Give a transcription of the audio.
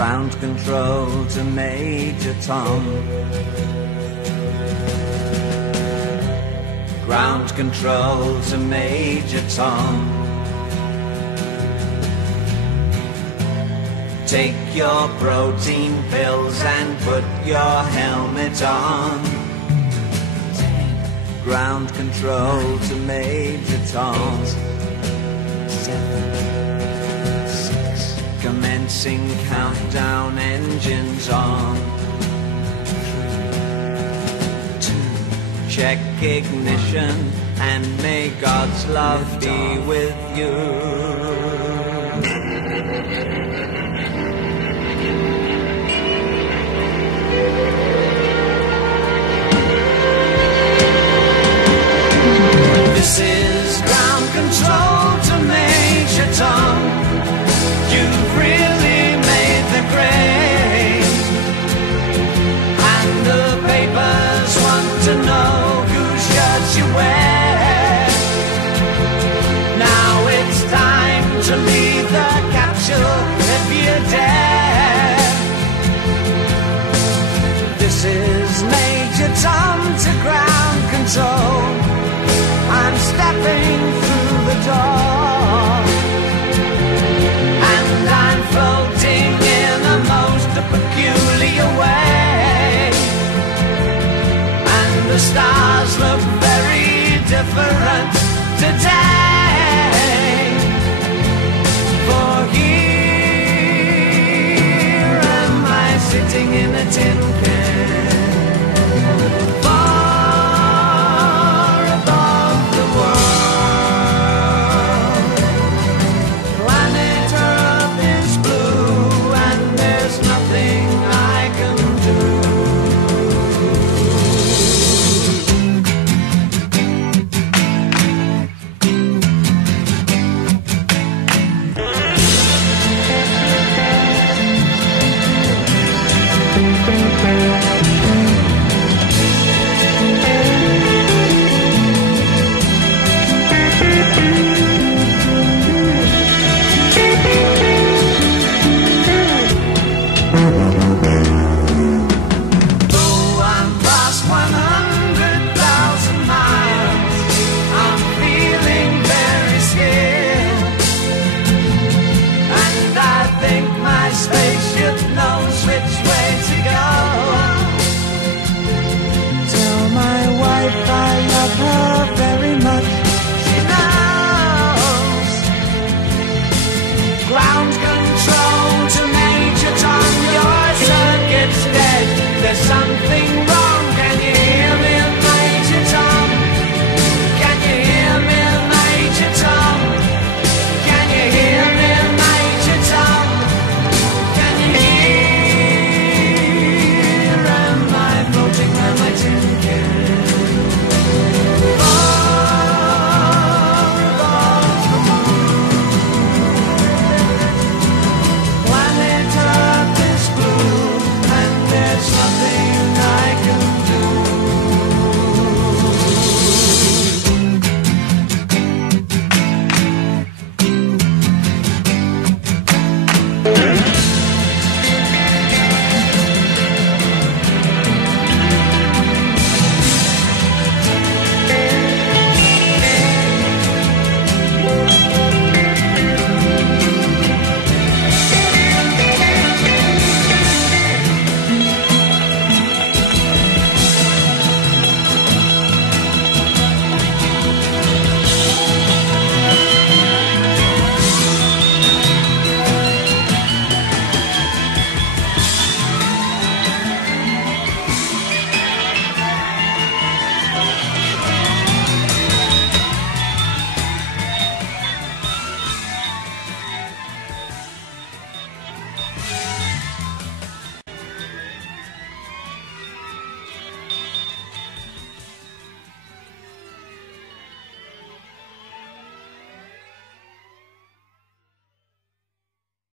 Ground control to Major Tom. Ground control to Major Tom. Take your protein pills and put your helmet on. Ground control to Major Tom. 7, 6. Commencing countdown, engines on. 3, 2. Check ignition and may God's love be with you. This is ground control to Major Tom. You've really made the grade, and the papers want to know whose shirts you wear. Now it's time to leave the capsule if you dare. This is Major Tom to ground control. I'm stepping through the door, and I'm floating in a most peculiar way, and the stars look very different today. For here am I sitting in a tin can,